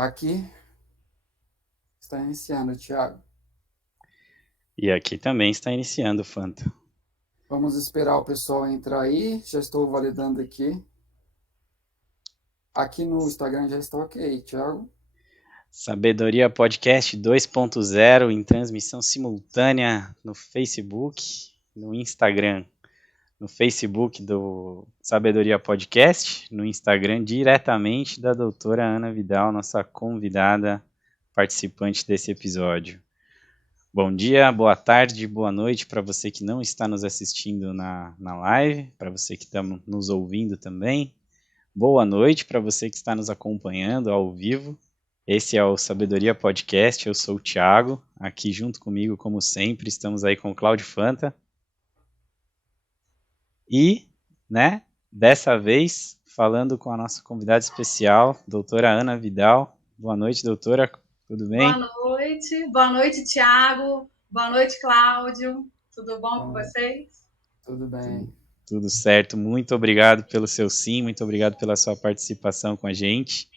Aqui está iniciando, Thiago. E aqui também está iniciando o Fanta. Vamos esperar o pessoal entrar aí. Já estou validando aqui. Aqui no Instagram já está ok, Thiago. Sabedoria Podcast 2.0 em transmissão simultânea no Facebook, no Instagram. No Facebook do Sabedoria Podcast, no Instagram diretamente da doutora Ana Vidal, nossa convidada participante desse episódio. Bom dia, boa tarde, boa noite para você que não está nos assistindo na live, para você que está nos ouvindo também. Boa noite para você que está nos acompanhando ao vivo. Esse é o Sabedoria Podcast, eu sou o Thiago, aqui junto comigo, como sempre, estamos aí com o Cláudio Fanta. E, dessa vez, falando com a nossa convidada especial, doutora Ana Vidal. Boa noite, doutora, tudo bem? Boa noite, Thiago, boa noite, Cláudio, tudo bom com Bom, vocês? tudo bem. Tudo certo, muito obrigado pelo seu sim, muito obrigado pela sua participação com a gente.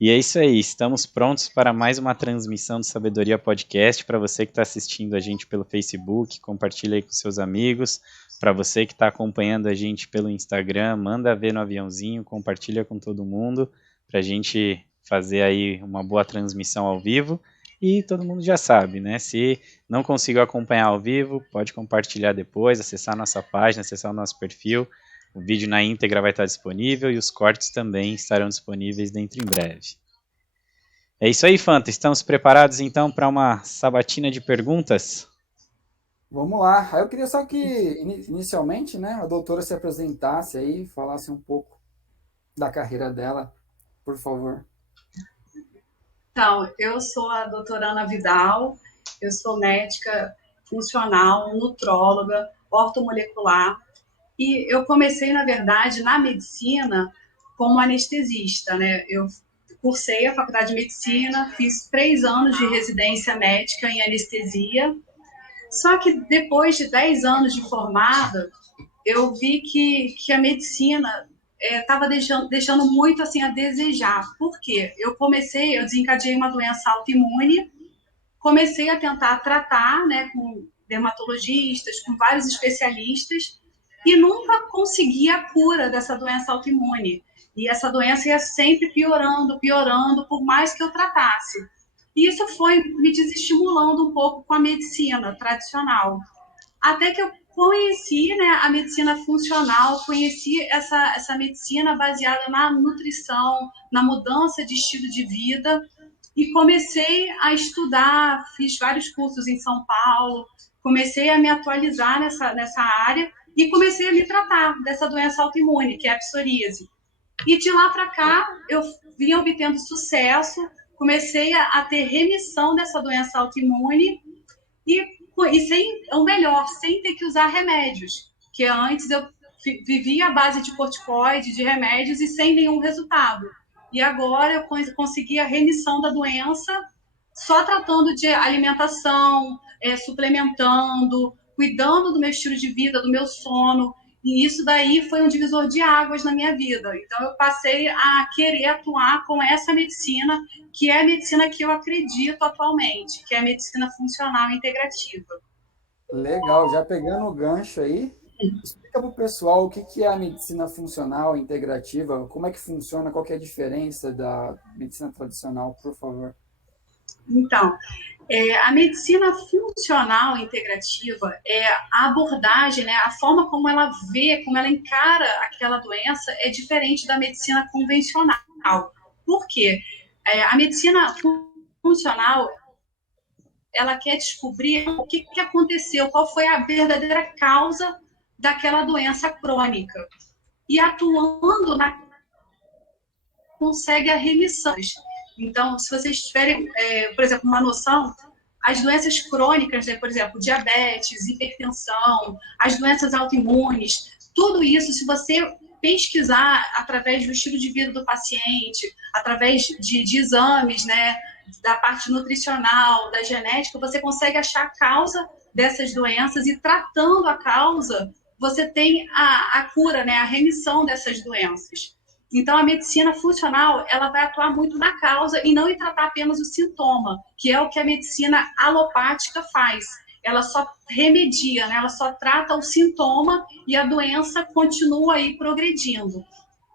E é isso aí, estamos prontos para mais uma transmissão do Sabedoria Podcast. Para você que está assistindo a gente pelo Facebook, compartilha aí com seus amigos. Para você que está acompanhando a gente pelo Instagram, manda ver no aviãozinho, compartilha com todo mundo, para a gente fazer aí uma boa transmissão ao vivo. E todo mundo já sabe, né? Se não conseguiu acompanhar ao vivo, pode compartilhar depois, acessar a nossa página, acessar o nosso perfil. O vídeo na íntegra vai estar disponível e os cortes também estarão disponíveis dentro em breve. É isso aí, Fanta. Estamos preparados então para uma sabatina de perguntas? Vamos lá. Aí eu queria só que, inicialmente, né, a doutora se apresentasse aí, falasse um pouco da carreira dela, por favor. Então, eu sou a doutora Ana Vidal, eu sou médica funcional, nutróloga, ortomolecular, e eu comecei, na verdade, na medicina como anestesista, né? Eu cursei a faculdade de medicina, fiz 3 anos de residência médica em anestesia, só que depois de 10 anos de formada, eu vi que a medicina estava deixando muito assim a desejar. Por quê? Eu desencadeei uma doença autoimune, comecei a tentar tratar, né, com dermatologistas, com vários especialistas, e nunca consegui a cura dessa doença autoimune. E essa doença ia sempre piorando, piorando, por mais que eu tratasse. E isso foi me desestimulando um pouco com a medicina tradicional. Até que eu conheci, né, a medicina funcional, conheci essa medicina baseada na nutrição, na mudança de estilo de vida, e comecei a estudar, fiz vários cursos em São Paulo, comecei a me atualizar nessa área e comecei a me tratar dessa doença autoimune, que é a psoríase. E de lá para cá, eu vim obtendo sucesso, comecei a ter remissão dessa doença autoimune e sem, o melhor, sem ter que usar remédios, que antes eu vivia à base de corticoide, de remédios e sem nenhum resultado. E agora eu consegui a remissão da doença só tratando de alimentação, suplementando, cuidando do meu estilo de vida, do meu sono. E isso daí foi um divisor de águas na minha vida. Então eu passei a querer atuar com essa medicina, que é a medicina que eu acredito atualmente, que é a medicina funcional integrativa. Legal, já pegando o gancho aí, explica para o pessoal o que que é a medicina funcional integrativa, como é que funciona, qual que é a diferença da medicina tradicional, por favor. Então, a medicina funcional integrativa é a abordagem, né, a forma como ela vê, como ela encara aquela doença é diferente da medicina convencional. Por quê? A medicina funcional, ela quer descobrir o que aconteceu, qual foi a verdadeira causa daquela doença crônica. E atuando na consegue a remissão. Então, se vocês tiverem, por exemplo, uma noção, as doenças crônicas, né, por exemplo, diabetes, hipertensão, as doenças autoimunes, tudo isso, se você pesquisar através do estilo de vida do paciente, através de exames, né, da parte nutricional, da genética, você consegue achar a causa dessas doenças e tratando a causa, você tem a cura, né, a remissão dessas doenças. Então, a medicina funcional, ela vai atuar muito na causa e não em tratar apenas o sintoma, que é o que a medicina alopática faz. Ela só remedia, né? Ela só trata o sintoma e a doença continua aí progredindo.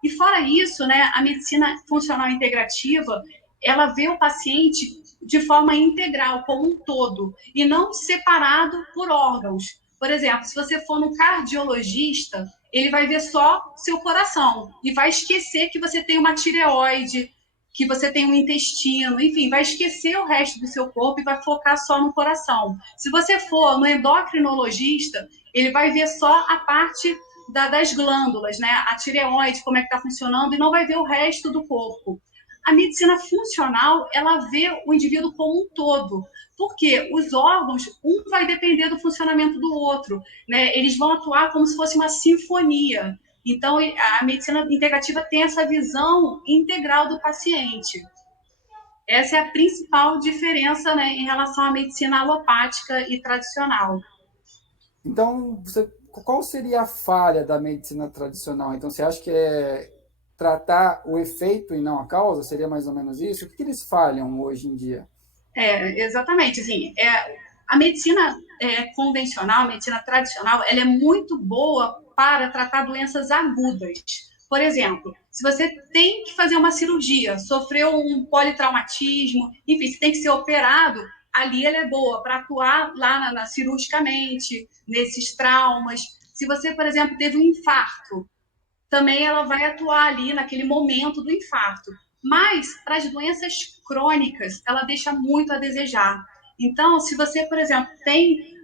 E fora isso, né, a medicina funcional integrativa, ela vê o paciente de forma integral, como um todo, e não separado por órgãos. Por exemplo, se você for no cardiologista, ele vai ver só seu coração e vai esquecer que você tem uma tireoide, que você tem um intestino, enfim, vai esquecer o resto do seu corpo e vai focar só no coração. Se você for no endocrinologista, ele vai ver só a parte das glândulas, né? A tireoide, como é que está funcionando, e não vai ver o resto do corpo. A medicina funcional, ela vê o indivíduo como um todo, porque os órgãos, um vai depender do funcionamento do outro, né? Eles vão atuar como se fosse uma sinfonia. Então, a medicina integrativa tem essa visão integral do paciente. Essa é a principal diferença, né, em relação à medicina alopática e tradicional. Então, qual seria a falha da medicina tradicional? Então, você acha que é tratar o efeito e não a causa? Seria mais ou menos isso? O que eles falham hoje em dia? Exatamente. Assim, a medicina convencional, a medicina tradicional, ela é muito boa para tratar doenças agudas. Por exemplo, se você tem que fazer uma cirurgia, sofreu um politraumatismo, enfim, se tem que ser operado, ali ela é boa para atuar lá cirurgicamente, nesses traumas. Se você, por exemplo, teve um infarto, também ela vai atuar ali naquele momento do infarto. Mas, para as doenças crônicas, ela deixa muito a desejar. Então, se você, por exemplo, tem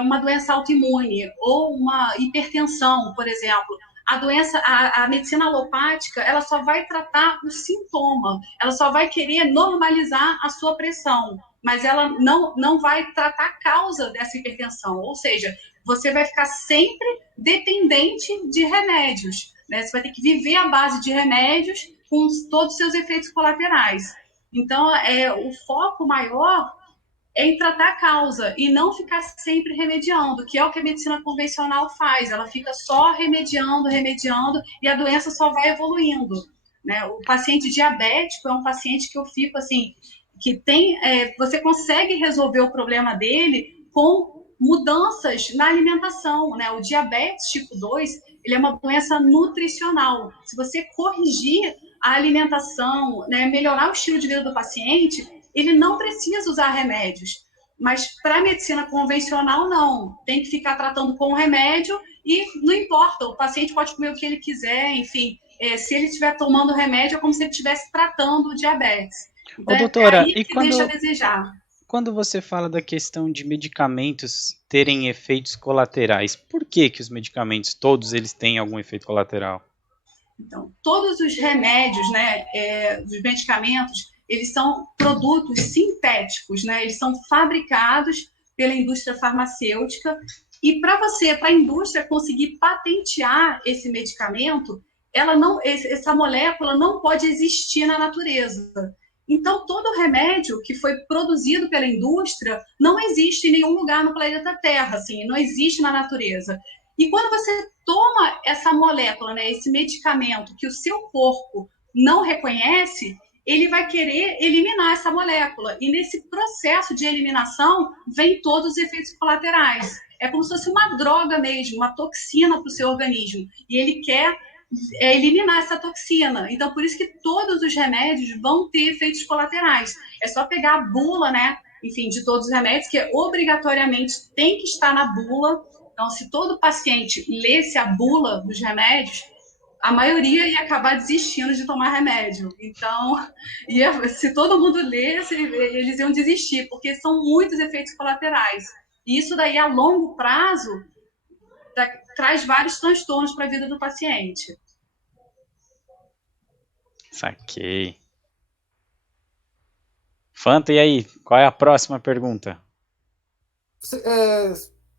uma doença autoimune ou uma hipertensão, por exemplo, a medicina alopática, ela só vai tratar o sintoma, ela só vai querer normalizar a sua pressão, mas ela não vai tratar a causa dessa hipertensão, ou seja, você vai ficar sempre dependente de remédios, né? Você vai ter que viver à base de remédios com todos os seus efeitos colaterais. Então, o foco maior é em tratar a causa e não ficar sempre remediando, que é o que a medicina convencional faz. Ela fica só remediando, remediando e a doença só vai evoluindo. Né? O paciente diabético é um paciente que eu fico assim, que tem, você consegue resolver o problema dele com mudanças na alimentação, né? O diabetes tipo 2, ele é uma doença nutricional. Se você corrigir a alimentação, né, melhorar o estilo de vida do paciente, ele não precisa usar remédios. Mas para a medicina convencional, não. Tem que ficar tratando com remédio e não importa, o paciente pode comer o que ele quiser, enfim. Se ele estiver tomando remédio, é como se ele estivesse tratando o diabetes. Então, doutora, aí e que deixa a desejar. quando você fala da questão de medicamentos terem efeitos colaterais, por que os medicamentos, todos eles têm algum efeito colateral? Então, todos os remédios, né, os medicamentos, eles são produtos sintéticos, né? Eles são fabricados pela indústria farmacêutica e para a indústria conseguir patentear esse medicamento, essa molécula não pode existir na natureza. Então, todo remédio que foi produzido pela indústria não existe em nenhum lugar no planeta Terra, assim, não existe na natureza. E quando você toma essa molécula, né, esse medicamento que o seu corpo não reconhece, ele vai querer eliminar essa molécula. E nesse processo de eliminação, vem todos os efeitos colaterais. É como se fosse uma droga mesmo, uma toxina para o seu organismo. E ele quer eliminar essa toxina. Então, por isso que todos os remédios vão ter efeitos colaterais. É só pegar a bula, né? Enfim, de todos os remédios, que obrigatoriamente tem que estar na bula. Então, se todo paciente lesse a bula dos remédios, a maioria ia acabar desistindo de tomar remédio. Então, se todo mundo lesse, eles iam desistir, porque são muitos efeitos colaterais. E isso daí, a longo prazo, traz vários transtornos para a vida do paciente. Saquei. Fanta, e aí? Qual é a próxima pergunta?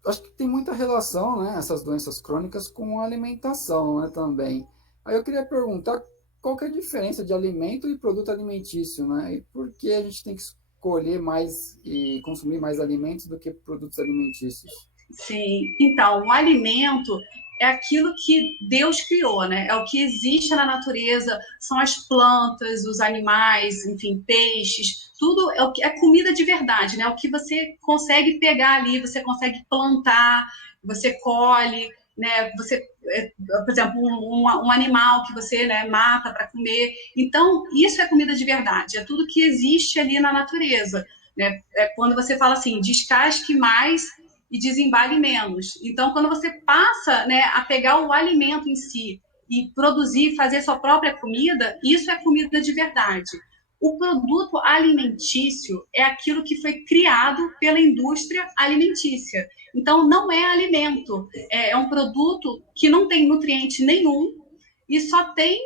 Acho que tem muita relação, né, essas doenças crônicas com a alimentação, né, também. Aí eu queria perguntar qual que é a diferença de alimento e produto alimentício, né? E por que a gente tem que escolher mais e consumir mais alimentos do que produtos alimentícios? Sim, então, o alimento é aquilo que Deus criou, né? É o que existe na natureza, são as plantas, os animais, enfim, peixes, tudo é, é comida de verdade, né? O que você consegue pegar ali, você consegue plantar, você colhe, né? Você, por exemplo, um animal que você, né, mata para comer. Então, isso é comida de verdade, é tudo que existe ali na natureza, né? É quando você fala assim, descasque mais e desembale menos. Então, quando você passa, né, a pegar o alimento em si e produzir, fazer sua própria comida, isso é comida de verdade. O produto alimentício é aquilo que foi criado pela indústria alimentícia. Então, não é alimento, é um produto que não tem nutriente nenhum e só tem,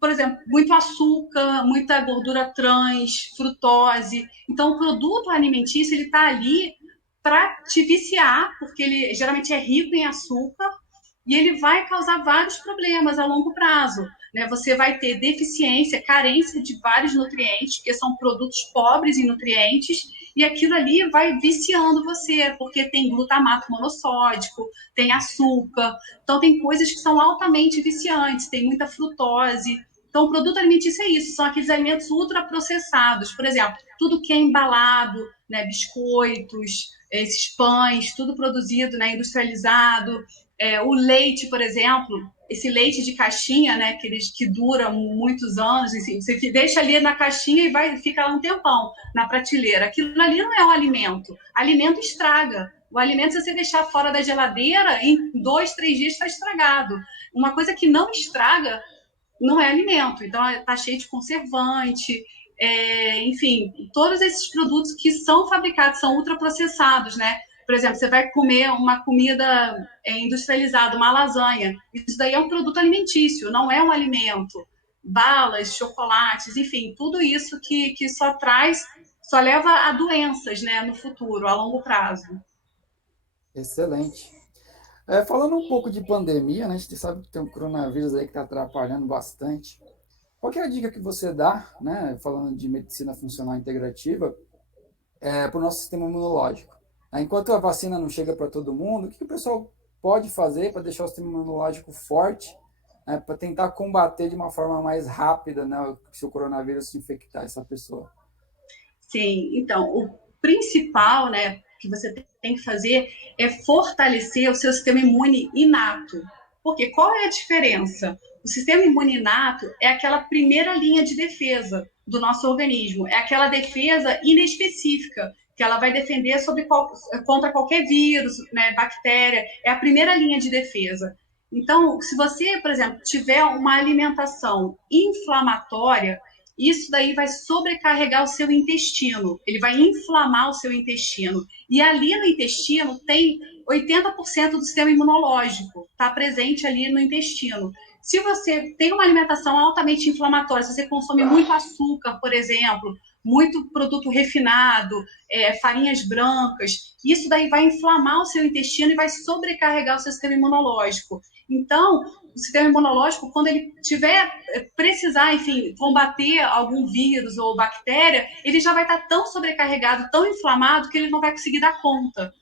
por exemplo, muito açúcar, muita gordura trans, frutose. Então, o produto alimentício ele está ali para te viciar, porque ele geralmente é rico em açúcar e ele vai causar vários problemas a longo prazo. Né? Você vai ter deficiência, carência de vários nutrientes, porque são produtos pobres em nutrientes, e aquilo ali vai viciando você, porque tem glutamato monossódico, tem açúcar, então tem coisas que são altamente viciantes, tem muita frutose. Então, o produto alimentício é isso, são aqueles alimentos ultraprocessados, por exemplo, tudo que é embalado, né, biscoitos, esses pães, tudo produzido, né, industrializado, o leite, por exemplo, esse leite de caixinha, né, que dura muitos anos, assim, você deixa ali na caixinha e fica lá um tempão na prateleira. Aquilo ali não é um alimento. Alimento estraga. O alimento, se você deixar fora da geladeira, em 2, 3 dias está estragado. Uma coisa que não estraga não é alimento. Então, está cheio de conservante, enfim, todos esses produtos que são fabricados, são ultraprocessados, né? Por exemplo, você vai comer uma comida industrializada, uma lasanha. Isso daí é um produto alimentício, não é um alimento. Balas, chocolates, enfim, tudo isso que só leva a doenças, né, no futuro, a longo prazo. Excelente. Falando um pouco de pandemia, né, a gente sabe que tem um coronavírus aí que está atrapalhando bastante. Qual que é a dica que você dá, né, falando de medicina funcional integrativa, para o nosso sistema imunológico? Enquanto a vacina não chega para todo mundo, o que o pessoal pode fazer para deixar o sistema imunológico forte, né, para tentar combater de uma forma mais rápida, né, se o coronavírus infectar essa pessoa? Sim, então, o principal, né, que você tem que fazer é fortalecer o seu sistema imune inato. Porque qual é a diferença? O sistema imune inato é aquela primeira linha de defesa do nosso organismo, é aquela defesa inespecífica, que ela vai defender contra qualquer vírus, né, bactéria, é a primeira linha de defesa. Então, se você, por exemplo, tiver uma alimentação inflamatória, isso daí vai sobrecarregar o seu intestino, ele vai inflamar o seu intestino. E ali no intestino tem 80% do sistema imunológico, está presente ali no intestino. Se você tem uma alimentação altamente inflamatória, se você consome muito açúcar, por exemplo, muito produto refinado, farinhas brancas, isso daí vai inflamar o seu intestino e vai sobrecarregar o seu sistema imunológico. Então, o sistema imunológico, quando ele tiver precisar, enfim, combater algum vírus ou bactéria, ele já vai estar tão sobrecarregado, tão inflamado, que ele não vai conseguir dar conta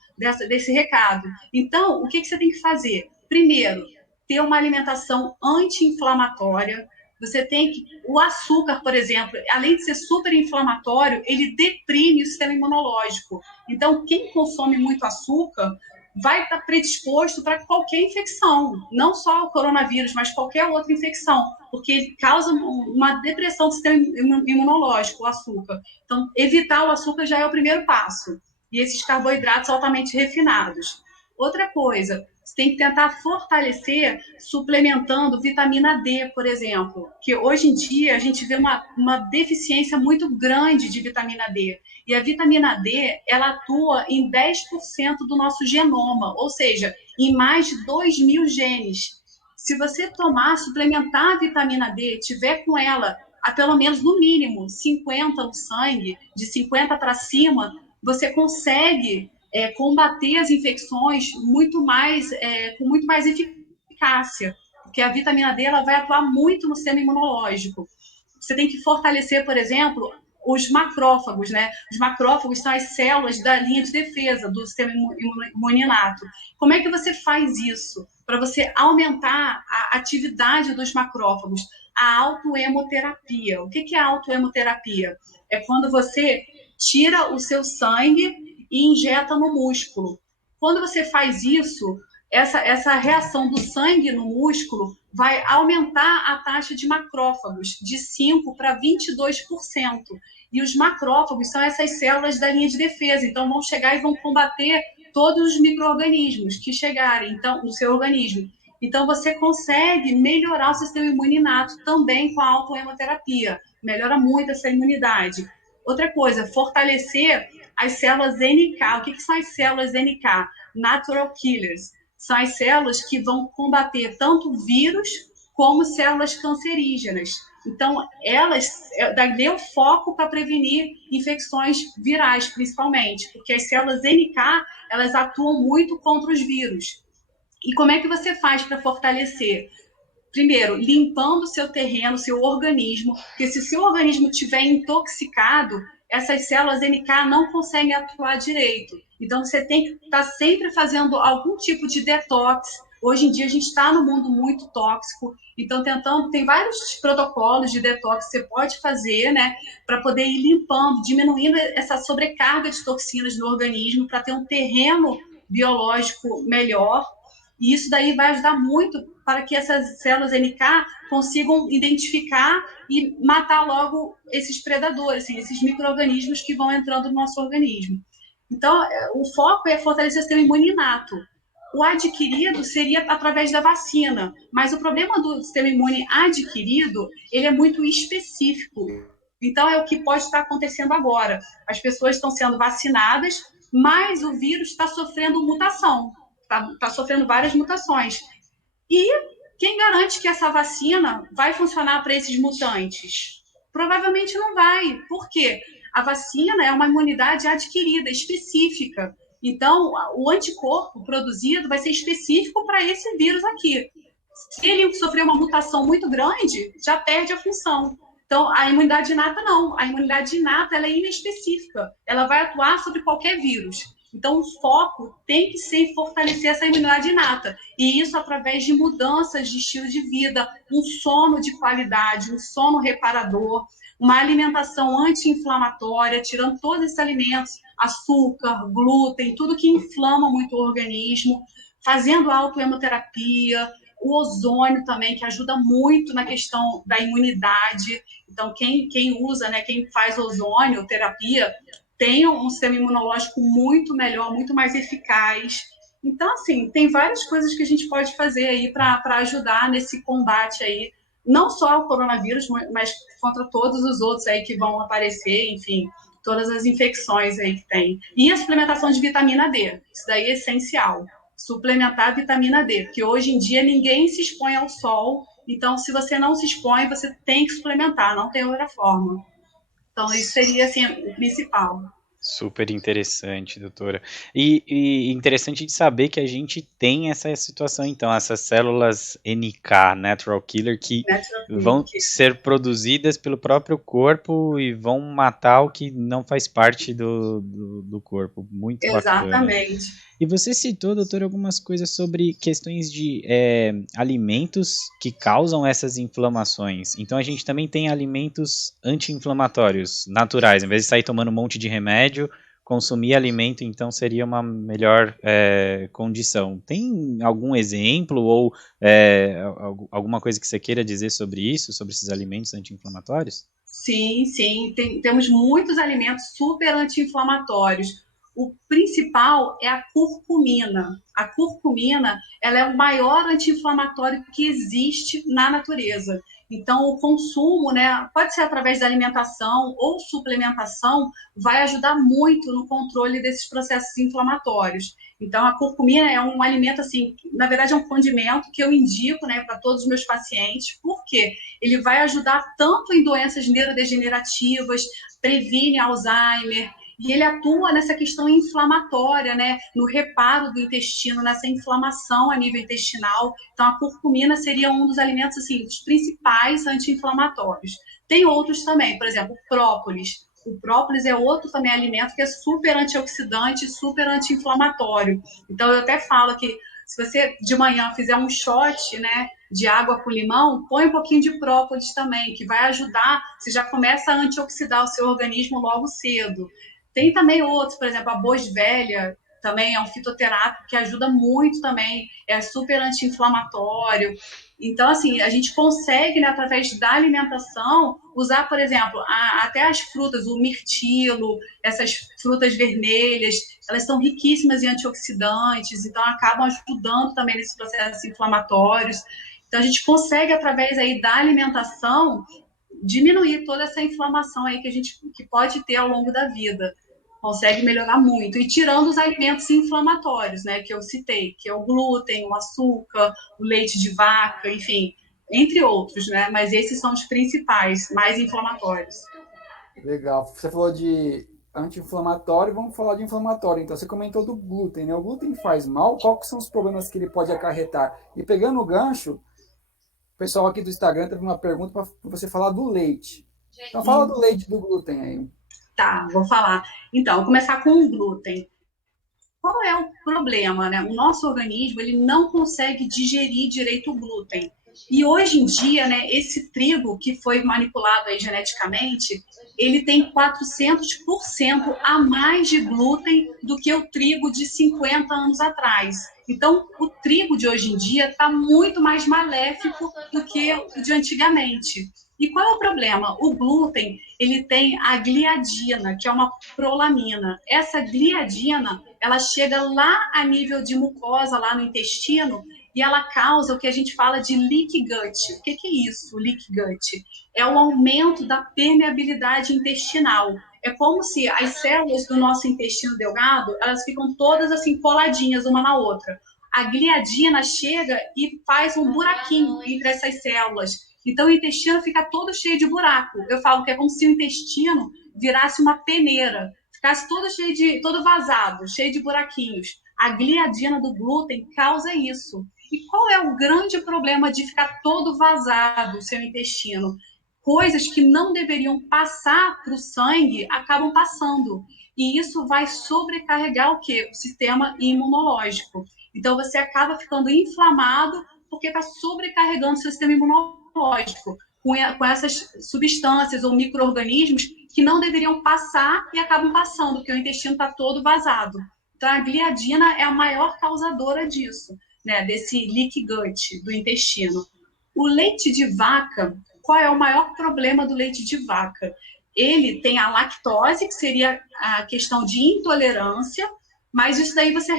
desse recado. Então, o que você tem que fazer? Primeiro, ter uma alimentação anti-inflamatória. Você tem que. O açúcar, por exemplo, além de ser super inflamatório, ele deprime o sistema imunológico. Então, quem consome muito açúcar vai estar predisposto para qualquer infecção, não só o coronavírus, mas qualquer outra infecção, porque ele causa uma depressão do sistema imunológico, o açúcar. Então, evitar o açúcar já é o primeiro passo. E esses carboidratos altamente refinados. Outra coisa, você tem que tentar fortalecer suplementando vitamina D, por exemplo, que hoje em dia a gente vê uma deficiência muito grande de vitamina D. E a vitamina D, ela atua em 10% do nosso genoma, ou seja, em mais de 2.000 genes. Se você tomar, suplementar a vitamina D, tiver com ela a pelo menos no mínimo 50 no sangue, de 50 para cima, você consegue combater as infecções com muito mais eficácia, porque a vitamina D ela vai atuar muito no sistema imunológico. Você tem que fortalecer, por exemplo, os macrófagos, né? Os macrófagos são as células da linha de defesa do sistema imuninato. Como é que você faz isso? Para você aumentar a atividade dos macrófagos, a autoemoterapia. O que é a autoemoterapia? É quando você tira o seu sangue e injeta no músculo. Quando você faz isso, essa reação do sangue no músculo vai aumentar a taxa de macrófagos de 5% para 22%. E os macrófagos são essas células da linha de defesa, então vão chegar e vão combater todos os micro-organismos que chegarem então, no seu organismo. Então, você consegue melhorar o sistema imuninato também com a autohemoterapia. Melhora muito essa imunidade. Outra coisa, fortalecer as células NK. O que são as células NK? Natural Killers. São as células que vão combater tanto vírus como células cancerígenas. Então, elas deu foco para prevenir infecções virais, principalmente, porque as células NK, elas atuam muito contra os vírus. E como é que você faz para fortalecer? Primeiro, limpando o seu terreno, o seu organismo, porque se o seu organismo estiver intoxicado, essas células NK não conseguem atuar direito. Então, você tem que estar sempre fazendo algum tipo de detox. Hoje em dia, a gente está num mundo muito tóxico, então tem vários protocolos de detox que você pode fazer, né, para poder ir limpando, diminuindo essa sobrecarga de toxinas no organismo, para ter um terreno biológico melhor. E isso daí vai ajudar muito para que essas células NK consigam identificar e matar logo esses predadores, assim, esses micro-organismos que vão entrando no nosso organismo. Então, o foco é fortalecer o sistema imuninato. O adquirido seria através da vacina, mas o problema do sistema imune adquirido, ele é muito específico. Então, é o que pode estar acontecendo agora. As pessoas estão sendo vacinadas, mas o vírus está sofrendo mutação, está sofrendo várias mutações. E quem garante que essa vacina vai funcionar para esses mutantes? Provavelmente não vai. Por quê? A vacina é uma imunidade adquirida, específica. Então, o anticorpo produzido vai ser específico para esse vírus aqui. Se ele sofrer uma mutação muito grande, já perde a função. Então, a imunidade inata não. A imunidade inata ela é inespecífica. Ela vai atuar sobre qualquer vírus. Então, o foco tem que ser em fortalecer essa imunidade inata. E isso através de mudanças de estilo de vida, um sono de qualidade, um sono reparador, uma alimentação anti-inflamatória, tirando todos esses alimentos, açúcar, glúten, tudo que inflama muito o organismo, fazendo autohemoterapia, o ozônio também, que ajuda muito na questão da imunidade. Então, quem usa, né, quem faz ozônio, terapia, tem um sistema imunológico muito melhor, muito mais eficaz. Então, assim, tem várias coisas que a gente pode fazer aí para ajudar nesse combate aí, não só ao coronavírus, mas contra todos os outros aí que vão aparecer, enfim, todas as infecções aí que tem. E a suplementação de vitamina D, isso daí é essencial. Suplementar a vitamina D, porque hoje em dia ninguém se expõe ao sol, então se você não se expõe, você tem que suplementar, não tem outra forma. Então, isso seria, assim, o principal. Super interessante, doutora. E interessante de saber que a gente tem essa situação, então, essas células NK, Natural Killer, que vão ser produzidas pelo próprio corpo e vão matar o que não faz parte do corpo. Muito bacana. Exatamente. E você citou, doutor, algumas coisas sobre questões de alimentos que causam essas inflamações. Então a gente também tem alimentos anti-inflamatórios naturais. Em vez de sair tomando um monte de remédio, consumir alimento, então, seria uma melhor condição. Tem algum exemplo ou alguma coisa que você queira dizer sobre isso, sobre esses alimentos anti-inflamatórios? Sim, sim. Temos muitos alimentos super anti-inflamatórios. O principal é a curcumina. A curcumina, ela é o maior anti-inflamatório que existe na natureza. Então, o consumo, né, pode ser através da alimentação ou suplementação, vai ajudar muito no controle desses processos inflamatórios. Então, a curcumina é um alimento, assim, na verdade é um condimento que eu indico, né, para todos os meus pacientes. Por quê? Ele vai ajudar tanto em doenças neurodegenerativas, previne Alzheimer, e ele atua nessa questão inflamatória, né, no reparo do intestino, nessa inflamação a nível intestinal. Então, a curcumina seria um dos alimentos, assim, dos principais anti-inflamatórios. Tem outros também, por exemplo, o própolis. O própolis é outro também alimento que é super antioxidante, super anti-inflamatório. Então, eu até falo que se você de manhã fizer um shot, né, de água com limão, põe um pouquinho de própolis também, que vai ajudar, você já começa a antioxidar o seu organismo logo cedo. Tem também outros, por exemplo, a boswellia, também é um fitoterápico que ajuda muito também, é super anti-inflamatório. Então, assim, a gente consegue, né, através da alimentação, usar, por exemplo, até as frutas, o mirtilo, essas frutas vermelhas, elas são riquíssimas em antioxidantes, então acabam ajudando também nesses processos inflamatórios. Então, a gente consegue, através aí da alimentação, diminuir toda essa inflamação aí que pode ter ao longo da vida. Consegue melhorar muito. E tirando os alimentos inflamatórios, né, que eu citei, que é o glúten, o açúcar, o leite de vaca, enfim, entre outros, né? Mas esses são os principais, mais inflamatórios. Legal. Você falou de anti-inflamatório, vamos falar de inflamatório. Então, você comentou do glúten, né? O glúten faz mal? Quais são os problemas que ele pode acarretar? E pegando o gancho, o pessoal aqui do Instagram teve uma pergunta para você falar do leite. Então, fala do leite e do glúten aí. Tá, vou falar. Então, vou começar com o glúten. Qual é o problema, né? O nosso organismo ele não consegue digerir direito o glúten. E hoje em dia, né, esse trigo que foi manipulado aí geneticamente, ele tem 400% a mais de glúten do que o trigo de 50 anos atrás. Então, o trigo de hoje em dia está muito mais maléfico do que o de antigamente. E qual é o problema? O glúten, ele tem a gliadina, que é uma prolamina. Essa gliadina, ela chega lá a nível de mucosa, lá no intestino, e ela causa o que a gente fala de leak gut. O que é isso, leak gut? É o aumento da permeabilidade intestinal. É como se as células do nosso intestino delgado, elas ficam todas assim coladinhas uma na outra. A gliadina chega e faz um buraquinho entre essas células. Então o intestino fica todo cheio de buraco. Eu falo que é como se o intestino virasse uma peneira, ficasse todo cheio de, todo vazado, cheio de buraquinhos. A gliadina do glúten causa isso. E qual é o grande problema de ficar todo vazado o seu intestino? Coisas que não deveriam passar para o sangue acabam passando. E isso vai sobrecarregar o quê? O sistema imunológico. Então você acaba ficando inflamado porque está sobrecarregando o seu sistema imunológico com essas substâncias ou micro-organismos que não deveriam passar e acabam passando, porque o intestino está todo vazado. Então, a gliadina é a maior causadora disso, né, desse leak gut do intestino. O leite de vaca, qual é o maior problema do leite de vaca? Ele tem a lactose, que seria a questão de intolerância, mas isso daí você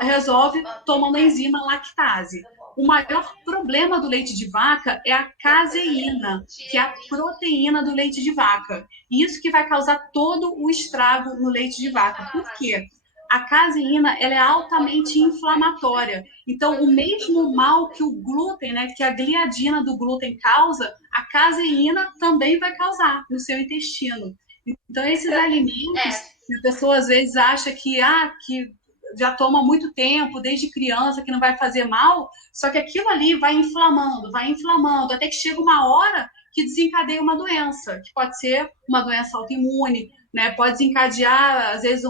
resolve tomando a enzima lactase. O maior problema do leite de vaca é a caseína, que é a proteína do leite de vaca. Isso que vai causar todo o estrago no leite de vaca. Por quê? A caseína ela é altamente inflamatória. Então, o mesmo mal que o glúten, né, que a gliadina do glúten causa, a caseína também vai causar no seu intestino. Então, esses alimentos, a pessoa às vezes acha que já toma muito tempo, desde criança, que não vai fazer mal, só que aquilo ali vai inflamando, até que chega uma hora que desencadeia uma doença, que pode ser uma doença autoimune, né? Pode desencadear, às vezes,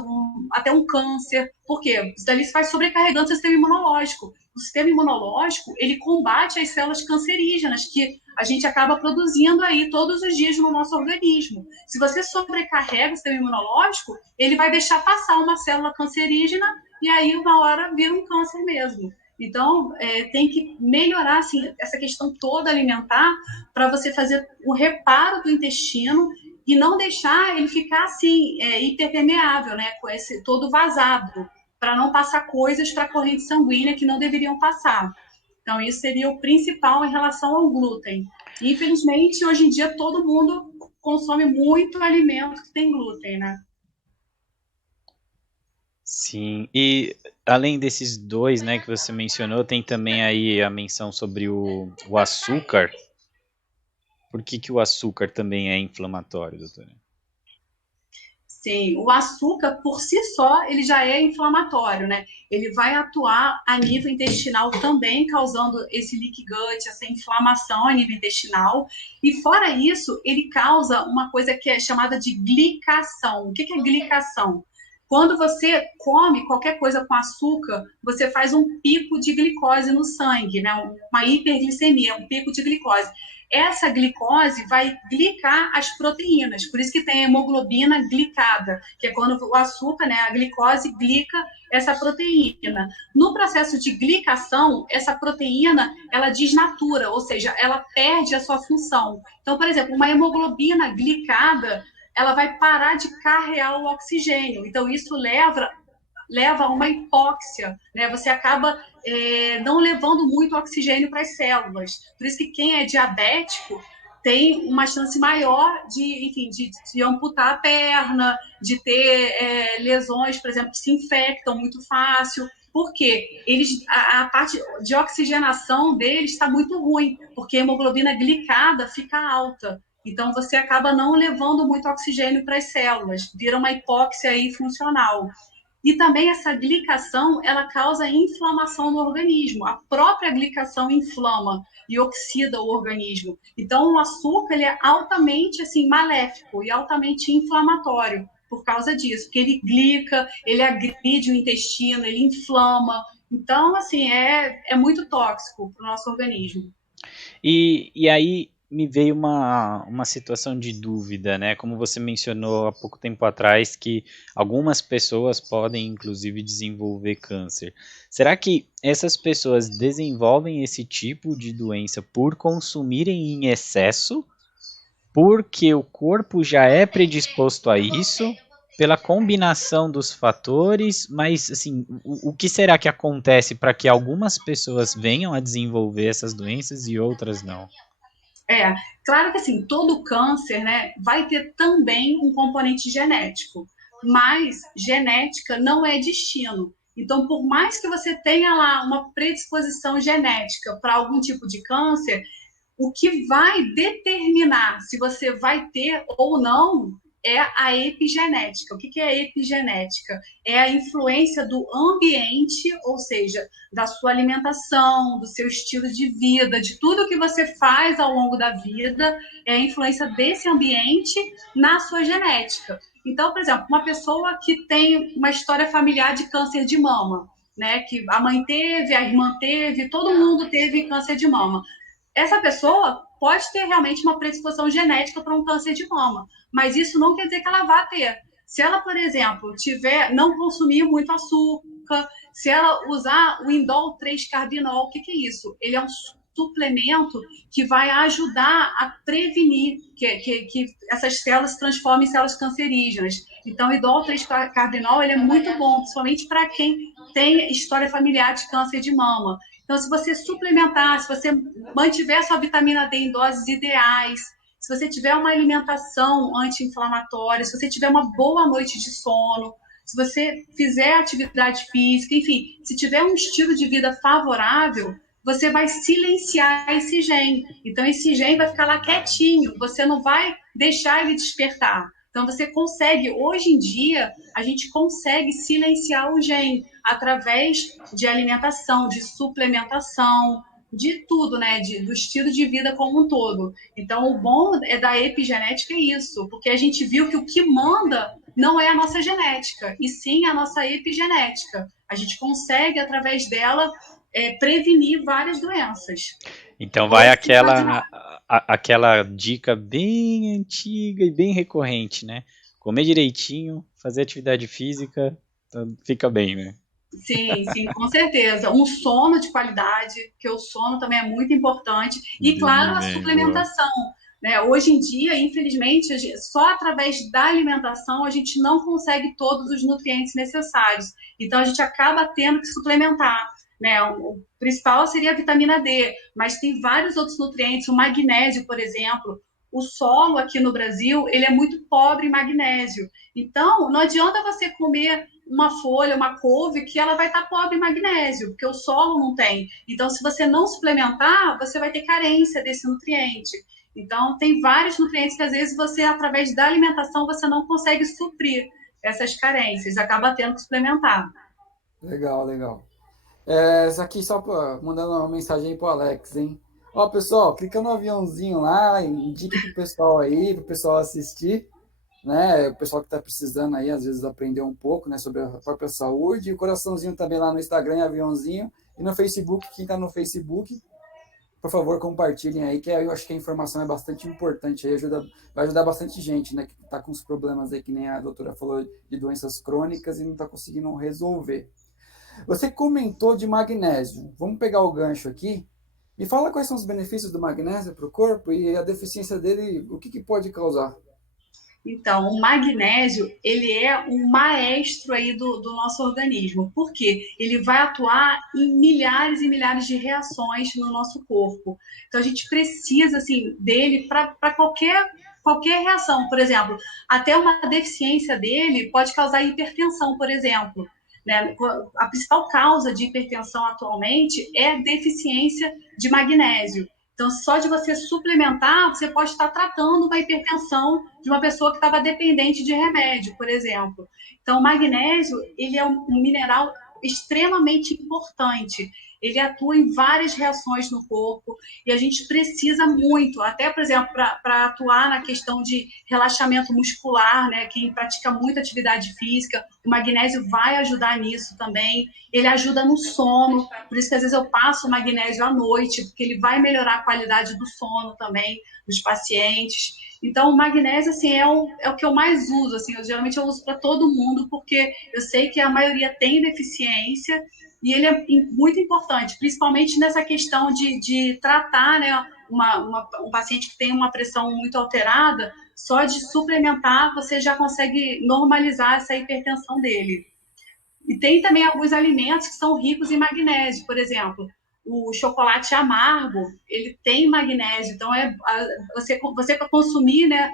até um câncer. Por quê? Isso dali vai sobrecarregando o sistema imunológico. O sistema imunológico, ele combate as células cancerígenas que a gente acaba produzindo aí todos os dias no nosso organismo. Se você sobrecarrega o sistema imunológico, ele vai deixar passar uma célula cancerígena e aí uma hora vira um câncer mesmo. Então, tem que melhorar assim, essa questão toda alimentar para você fazer o reparo do intestino e não deixar ele ficar assim, hiperpermeável, né, com esse todo vazado, para não passar coisas para a corrente sanguínea que não deveriam passar. Então, isso seria o principal em relação ao glúten. Infelizmente, hoje em dia, todo mundo consome muito alimento que tem glúten, né? Sim, e além desses dois, né, que você mencionou, tem também aí a menção sobre o açúcar. Por que o açúcar também é inflamatório, doutora? Sim, o açúcar por si só ele já é inflamatório, né? Ele vai atuar a nível intestinal também, causando esse leaky gut, essa inflamação a nível intestinal. E fora isso, ele causa uma coisa que é chamada de glicação. O que é glicação? Quando você come qualquer coisa com açúcar, você faz um pico de glicose no sangue, né? Uma hiperglicemia, um pico de glicose. Essa glicose vai glicar as proteínas, por isso que tem a hemoglobina glicada, que é quando o açúcar, né, a glicose glica essa proteína. No processo de glicação, essa proteína, ela desnatura, ou seja, ela perde a sua função. Então, por exemplo, uma hemoglobina glicada, ela vai parar de carregar o oxigênio. Então, isso leva a uma hipóxia, né? Você acaba não levando muito oxigênio para as células. Por isso que quem é diabético tem uma chance maior de, enfim, de amputar a perna, de ter lesões, por exemplo, que se infectam muito fácil. Porque a parte de oxigenação deles está muito ruim, porque a hemoglobina glicada fica alta. Então, você acaba não levando muito oxigênio para as células, vira uma hipóxia aí funcional. E também essa glicação, ela causa inflamação no organismo. A própria glicação inflama e oxida o organismo. Então, o açúcar ele é altamente assim maléfico e altamente inflamatório por causa disso, porque ele glica, ele agride o intestino, ele inflama. Então, assim, é muito tóxico para o nosso organismo. E aí me veio uma situação de dúvida, né? Como você mencionou há pouco tempo atrás, que algumas pessoas podem, inclusive, desenvolver câncer. Será que essas pessoas desenvolvem esse tipo de doença por consumirem em excesso? Porque o corpo já é predisposto a isso? Pela combinação dos fatores, mas assim, o que será que acontece para que algumas pessoas venham a desenvolver essas doenças e outras não? Claro que assim, todo câncer, né, vai ter também um componente genético, mas genética não é destino. Então, por mais que você tenha lá uma predisposição genética para algum tipo de câncer, o que vai determinar se você vai ter ou não é a epigenética. O que é a epigenética? É a influência do ambiente, ou seja, da sua alimentação, do seu estilo de vida, de tudo que você faz ao longo da vida, é a influência desse ambiente na sua genética. Então, por exemplo, uma pessoa que tem uma história familiar de câncer de mama, né, que a mãe teve, a irmã teve, todo mundo teve câncer de mama, essa pessoa pode ter realmente uma predisposição genética para um câncer de mama, mas isso não quer dizer que ela vá ter. Se ela, por exemplo, não consumir muito açúcar, se ela usar o indol 3-carbinol, o que é isso? Ele é um suplemento que vai ajudar a prevenir que essas células se transformem em células cancerígenas. Então, o indol 3-carbinol ele é muito bom, principalmente para quem tem história familiar de câncer de mama. Então, se você suplementar, se você mantiver sua vitamina D em doses ideais, se você tiver uma alimentação anti-inflamatória, se você tiver uma boa noite de sono, se você fizer atividade física, enfim, se tiver um estilo de vida favorável, você vai silenciar esse gene. Então, esse gene vai ficar lá quietinho, você não vai deixar ele despertar. Então, você consegue, hoje em dia, a gente consegue silenciar o gene através de alimentação, de suplementação, de tudo, né? Do estilo de vida como um todo. Então, o bom da epigenética é isso, porque a gente viu que o que manda não é a nossa genética, e sim a nossa epigenética. A gente consegue, através dela, prevenir várias doenças. Então vai aquela dica bem antiga e bem recorrente, né? Comer direitinho, fazer atividade física, então fica bem, né? Sim, com certeza. Um sono de qualidade, que o sono também é muito importante. E, claro, Dormir a bem, boa. suplementação. Né? Hoje em dia, infelizmente, só através da alimentação a gente não consegue todos os nutrientes necessários. Então, a gente acaba tendo que suplementar. Né? O principal seria a vitamina D, mas tem vários outros nutrientes, o magnésio, por exemplo. O solo aqui no Brasil, ele é muito pobre em magnésio. Então, não adianta você comer uma folha, uma couve, que ela vai estar pobre em magnésio, porque o solo não tem. Então, se você não suplementar, você vai ter carência desse nutriente. Então, tem vários nutrientes que, às vezes, você, através da alimentação, você não consegue suprir essas carências, acaba tendo que suplementar. Legal, legal. Isso aqui só mandando uma mensagem aí pro Alex, hein? Ó, pessoal, clica no aviãozinho lá, indique pro pessoal aí, pro pessoal assistir, né? O pessoal que está precisando aí, às vezes, aprender um pouco, né, sobre a própria saúde. E o coraçãozinho também lá no Instagram, aviãozinho. E no Facebook, quem está no Facebook, por favor, compartilhem aí, que eu acho que a informação é bastante importante aí, vai ajudar bastante gente, né, que está com os problemas aí, que nem a doutora falou, de doenças crônicas e não está conseguindo resolver. Você comentou de magnésio. Vamos pegar o gancho aqui. Me fala quais são os benefícios do magnésio para o corpo e a deficiência dele, o que pode causar? Então, o magnésio, ele é um maestro aí do nosso organismo. Por quê? Ele vai atuar em milhares e milhares de reações no nosso corpo. Então, a gente precisa, assim, dele para qualquer reação. Por exemplo, até uma deficiência dele pode causar hipertensão, por exemplo. Né? A principal causa de hipertensão atualmente é deficiência de magnésio. Então, só de você suplementar, você pode estar tratando uma hipertensão de uma pessoa que estava dependente de remédio, por exemplo. Então, o magnésio, ele é um mineral extremamente importante. Ele atua em várias reações no corpo e a gente precisa muito, até, por exemplo, para atuar na questão de relaxamento muscular, né? Quem pratica muita atividade física, o magnésio vai ajudar nisso também. Ele ajuda no sono, por isso que às vezes eu passo o magnésio à noite, porque ele vai melhorar a qualidade do sono também dos pacientes. Então, o magnésio, assim, é o que eu mais uso, assim, geralmente eu uso para todo mundo, porque eu sei que a maioria tem deficiência e ele é muito importante, principalmente nessa questão de tratar, né, um paciente que tem uma pressão muito alterada, só de suplementar você já consegue normalizar essa hipertensão dele. E tem também alguns alimentos que são ricos em magnésio, por exemplo, o chocolate amargo, ele tem magnésio, então você consumir, né,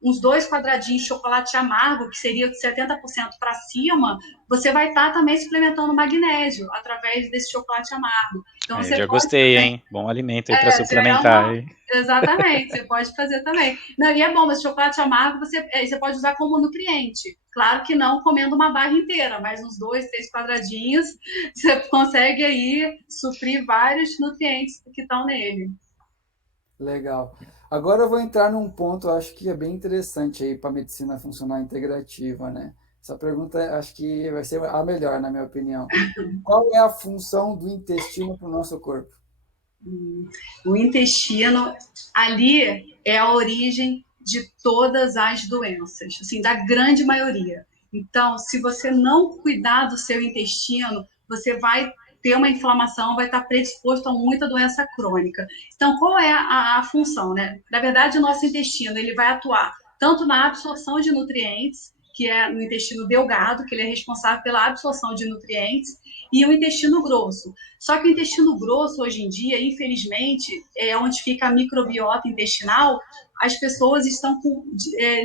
uns 2 quadradinhos de chocolate amargo, que seria de 70% para cima, você vai estar também suplementando magnésio através desse chocolate amargo. Então, Aí, você já pode gostei, também. hein? Bom alimento aí para Já é suplementar, uma. hein? Exatamente, você pode fazer também. Não, e é bom, mas chocolate amargo você pode usar como nutriente. Claro que não comendo uma barra inteira, mas uns 2, 3 quadradinhos, você consegue aí suprir vários nutrientes que estão nele. Legal. Agora eu vou entrar num ponto, eu acho que é bem interessante aí para a medicina funcional integrativa, né? Essa pergunta acho que vai ser a melhor, na minha opinião. Qual é a função do intestino para o nosso corpo? O intestino, ali é a origem de todas as doenças, assim, da grande maioria. Então, se você não cuidar do seu intestino, você vai ter uma inflamação, vai estar predisposto a muita doença crônica. Então, qual é a função, né? Na verdade, o nosso intestino, ele vai atuar tanto na absorção de nutrientes, que é no intestino delgado, que ele é responsável pela absorção de nutrientes, e o intestino grosso. Só que o intestino grosso, hoje em dia, infelizmente, é onde fica a microbiota intestinal, as pessoas estão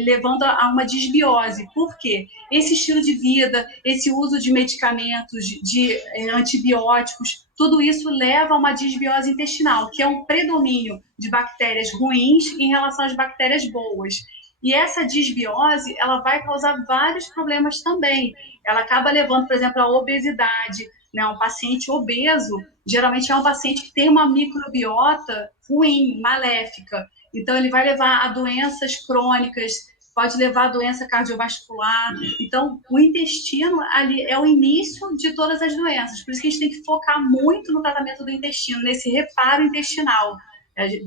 levando a uma desbiose. Por quê? Esse estilo de vida, esse uso de medicamentos, de antibióticos, tudo isso leva a uma desbiose intestinal, que é um predomínio de bactérias ruins em relação às bactérias boas. E essa desbiose, ela vai causar vários problemas também. Ela acaba levando, por exemplo, à obesidade, né? Um paciente obeso, geralmente é um paciente que tem uma microbiota ruim, maléfica. Então, ele vai levar a doenças crônicas, pode levar a doença cardiovascular. Então, o intestino ali é o início de todas as doenças. Por isso que a gente tem que focar muito no tratamento do intestino, nesse reparo intestinal.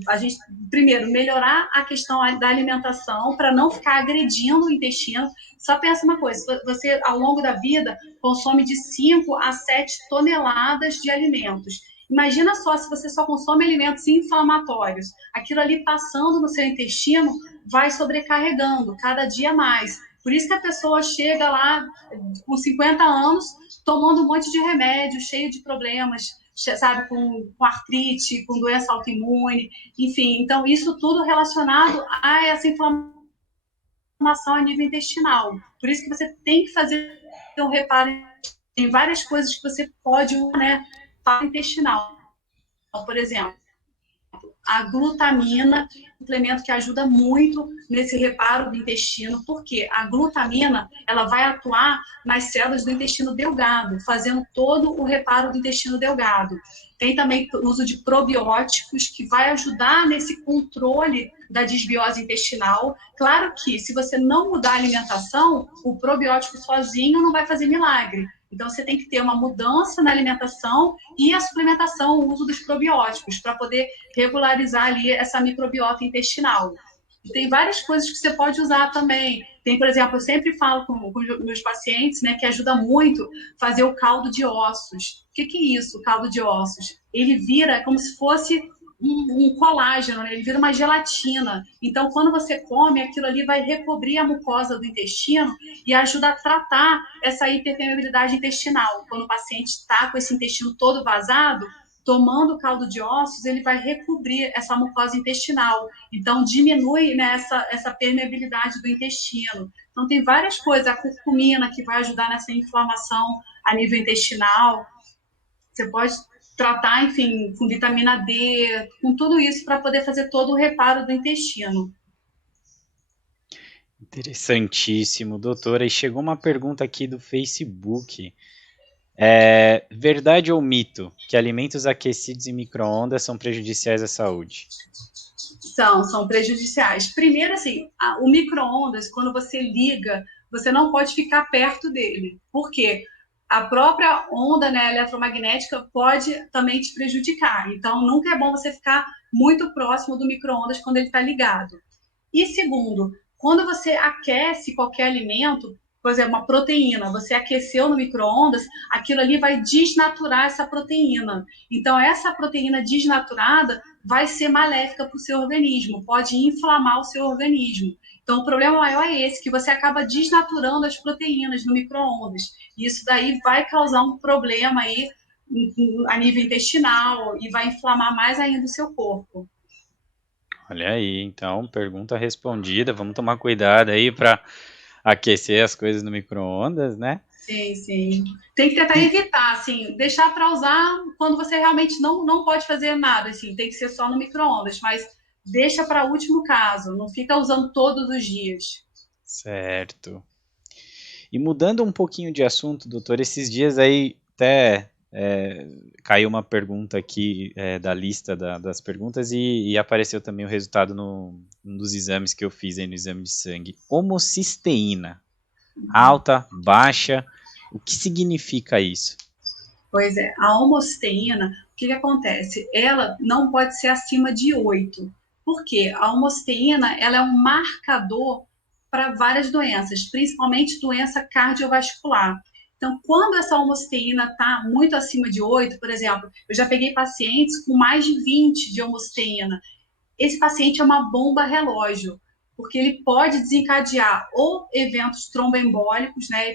A gente, primeiro, melhorar a questão da alimentação para não ficar agredindo o intestino. Só pensa uma coisa, você, ao longo da vida, consome de 5 a 7 toneladas de alimentos. Imagina só se você só consome alimentos inflamatórios. Aquilo ali passando no seu intestino vai sobrecarregando cada dia mais. Por isso que a pessoa chega lá com 50 anos tomando um monte de remédio, cheio de problemas, sabe, com artrite, com doença autoimune, enfim. Então, isso tudo relacionado a essa inflamação a nível intestinal. Por isso que você tem que fazer um reparo. Tem várias coisas que você pode, né, para o intestinal. Por exemplo, a glutamina, suplemento que ajuda muito nesse reparo do intestino, porque a glutamina ela vai atuar nas células do intestino delgado, fazendo todo o reparo do intestino delgado. Tem também o uso de probióticos, que vai ajudar nesse controle da desbiose intestinal. Claro que, se você não mudar a alimentação, o probiótico sozinho não vai fazer milagre. Então, você tem que ter uma mudança na alimentação e a suplementação, o uso dos probióticos, para poder regularizar ali essa microbiota intestinal. E tem várias coisas que você pode usar também. Tem, por exemplo, eu sempre falo com os meus pacientes, né, que ajuda muito fazer o caldo de ossos. O que é isso, o caldo de ossos? Ele vira como se fosse um colágeno, né? Ele vira uma gelatina. Então, quando você come, aquilo ali vai recobrir a mucosa do intestino e ajuda a tratar essa hiperpermeabilidade intestinal. Quando o paciente está com esse intestino todo vazado, tomando caldo de ossos, ele vai recobrir essa mucosa intestinal. Então, diminui, né, essa permeabilidade do intestino. Então, tem várias coisas. A curcumina, que vai ajudar nessa inflamação a nível intestinal. Você pode tratar, enfim, com vitamina D, com tudo isso para poder fazer todo o reparo do intestino. Interessantíssimo, doutora. E chegou uma pergunta aqui do Facebook. Verdade ou mito que alimentos aquecidos em micro-ondas são prejudiciais à saúde? São prejudiciais. Primeiro, assim, o micro-ondas, quando você liga, você não pode ficar perto dele. Por quê? A própria onda, né, eletromagnética pode também te prejudicar. Então, nunca é bom você ficar muito próximo do micro-ondas quando ele está ligado. E segundo, quando você aquece qualquer alimento, por exemplo, uma proteína, você aqueceu no micro-ondas, aquilo ali vai desnaturar essa proteína. Então, essa proteína desnaturada vai ser maléfica para o seu organismo, pode inflamar o seu organismo. Então, o problema maior é esse, que você acaba desnaturando as proteínas no micro-ondas. E isso daí vai causar um problema aí a nível intestinal e vai inflamar mais ainda o seu corpo. Olha aí, então, pergunta respondida. Vamos tomar cuidado aí para aquecer as coisas no micro-ondas, né? Sim. Tem que tentar evitar, assim, deixar para usar quando você realmente não pode fazer nada, assim, tem que ser só no micro-ondas, mas deixa para último caso, não fica usando todos os dias. Certo. E mudando um pouquinho de assunto, doutor, esses dias aí até caiu uma pergunta aqui da lista das perguntas e apareceu também o resultado num dos exames que eu fiz aí no exame de sangue. Homocisteína, alta, baixa, o que significa isso? Pois é, a homocisteína, o que acontece? Ela não pode ser acima de 8. Por quê? A homocisteína, ela é um marcador para várias doenças, principalmente doença cardiovascular. Então, quando essa homocisteína está muito acima de 8, por exemplo, eu já peguei pacientes com mais de 20 de homocisteína. Esse paciente é uma bomba relógio, porque ele pode desencadear ou eventos tromboembólicos, né?